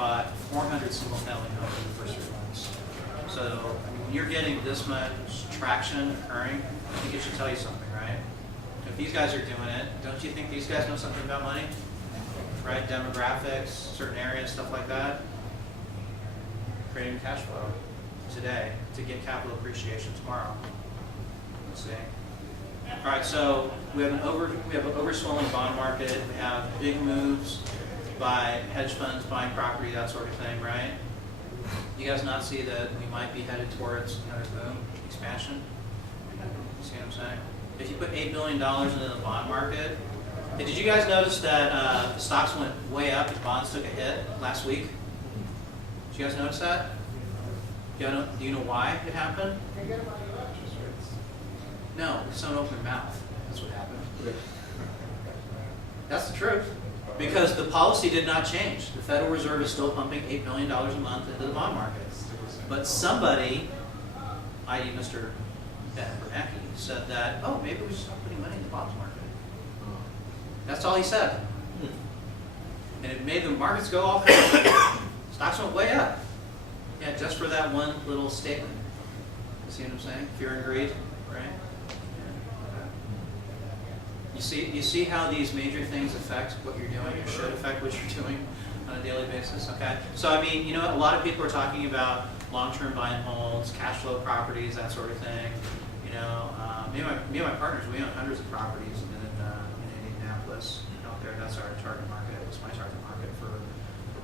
bought 400 single-family homes in the first 3 months. So I mean, when you're getting this much traction occurring, I think it should tell you something, right? If these guys are doing it, don't you think these guys know something about money? Right? Demographics, certain areas, stuff like that. Creating cash flow today to get capital appreciation tomorrow. Let's see. All right, so we have an overswelling bond market. We have big moves by hedge funds buying property, that sort of thing, right? You guys not see that we might be headed towards another boom, expansion? See what I'm saying? If you put $8 billion into the bond market, hey, did you guys notice that the stocks went way up and bonds took a hit last week? Did you guys notice that? Do you know why it happened? No, someone opened their mouth. That's what happened. That's the truth. Because the policy did not change. The Federal Reserve is still pumping $8 billion a month into the bond market. But somebody, i.e. Mr. Bernanke, said that, oh, maybe we should start putting money in the bonds market. That's all he said. And it made the markets go all crazy. Stocks went way up. Yeah, just for that one little statement. You see what I'm saying? Fear and greed, right? You see how these major things affect what you're doing, or should affect what you're doing on a daily basis, okay? So I mean, you know, a lot of people are talking about long-term buy and holds, cash flow properties, that sort of thing. You know, me and my partners, we own hundreds of properties in Indianapolis. Out there, that's our target market. It's my target market for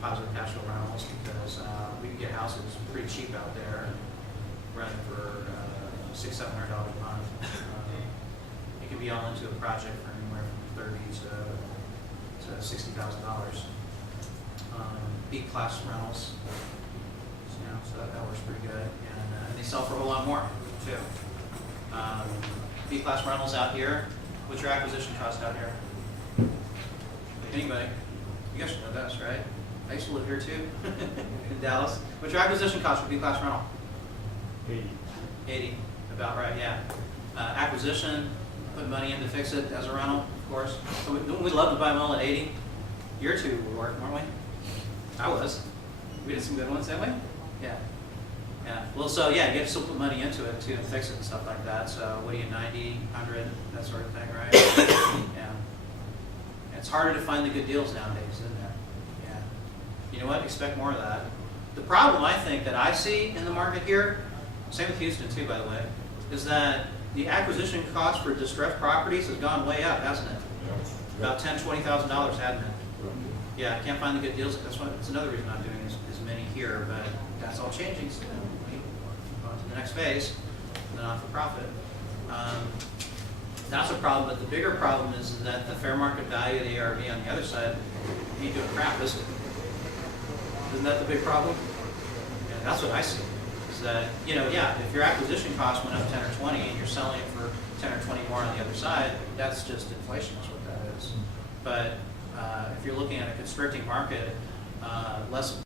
positive cash flow rentals, because we can get houses pretty cheap out there, renting for $600-700 a month. You can be all into a project for anywhere from $30,000 to $60,000. B-class rentals, you know, so that works pretty good, and they sell for a whole lot more too. B-class rentals out here. What's your acquisition cost out here? Anybody? You guys should know this, right? I used to live here too, in Dallas. What's your acquisition cost for B-class rental? 80, about right, yeah. Acquisition, put money in to fix it as a rental, of course. So we'd love to buy them all at 80. Year two would work, weren't we? I was. We did some good ones, didn't we? Yeah. Yeah. Well, so yeah, you have to still put money into it too and fix it and stuff like that. So what are you, 90, 100, that sort of thing, right? Yeah. It's harder to find the good deals nowadays, isn't it? Yeah. You know what? Expect more of that. The problem I think that I see in the market here, same with Houston too, by the way, is that the acquisition cost for distressed properties has gone way up, hasn't it? About $10,000-$20,000, hasn't it? Yeah, I can't find the good deals. That's another reason I'm doing as many here, but that's all changing soon. We go on to the next phase, the not-for-profit. That's a problem, but the bigger problem is that the fair market value of the ARV on the other side ain't doing crap, is it? Isn't that the big problem? Yeah, that's what I see. Is that, you know, yeah, if your acquisition cost went up 10 or 20 and you're selling it for 10 or 20 more on the other side, that's just inflation, is what that is. But if you're looking at a constricting market, less